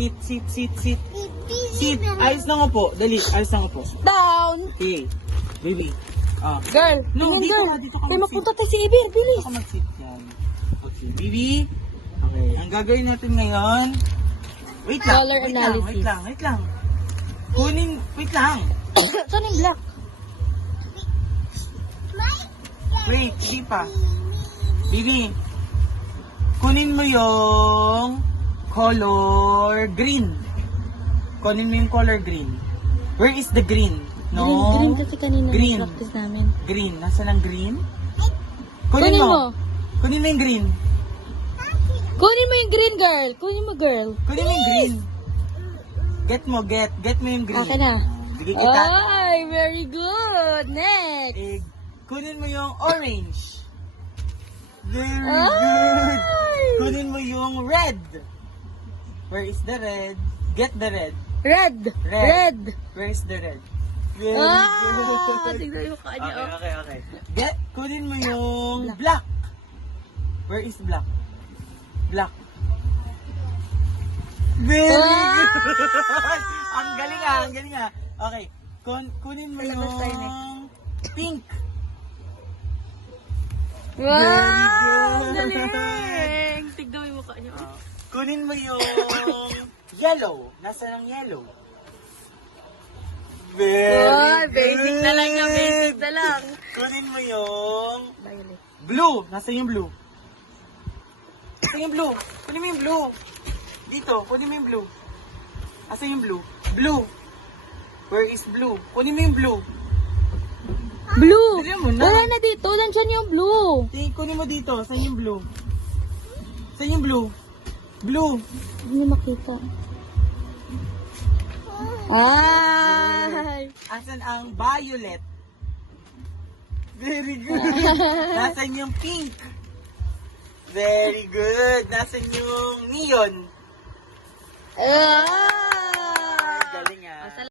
Sit, sit, sit, sit. Sit. Ayos na nga po. Dali, ayos na nga po. Down. Okay. Baby. Ah. Girl. No, tingin, dito girl. ka, dito ka Kaya mag-sit. mapunta tayo si Ibir. Bilis. Dito ka mag-sit yan. Okay. Baby. Okay. Ang gagawin natin ngayon. Wait lang. Color Wait lang. analysis. Wait lang. Wait lang. Kunin. Wait lang. Saan yung black? Wait. Di pa. Baby. Kunin mo yung color green. Kunin mo yung color green. Where is the green? No. Green kasi kanina Green. practice namin. Green. Nasaan ang green? Kunin mo. Kunin mo yung green. Kunin mo yung green, girl. Kunin mo, girl. Kunin mo yung green. Get mo, get. Get mo yung green. Akin na. Bigay kita. Ay, very good. Next. Eh, kunin mo yung orange. Very good. Ay. Kunin mo yung red. Where is the red? Get the red. Red. Red. Red. Where is the red? Very good. Tignan yung mukha niya. Okay, okay, okay. Kunin mo yung black. Where is black? Black. Very good. Ang galing ah, ang galing ah. Okay. Kunin mo Palabas tayo yung pink. Wow! Very good. Galing! Tignan mo yung mukha niya. Kunin mo yung yellow. Nasaan ang yellow? Very Oh, good. basic na lang yung basic na lang. Kunin mo yung Violet. blue. Nasaan yung blue? Nasaan yung blue? Kunin mo yung blue. Dito, kunin mo yung blue. Nasaan yung blue? Blue. Where is blue? Kunin mo yung blue. Blue! Dali mo na. Wala na dito. Nandiyan yung blue. Kunin mo dito. Saan yung blue? Saan yung blue? Blue. Hindi makita. Ay! Asan ang violet? Very good. Nasaan yung pink? Very good. Nasaan yung neon? Ah!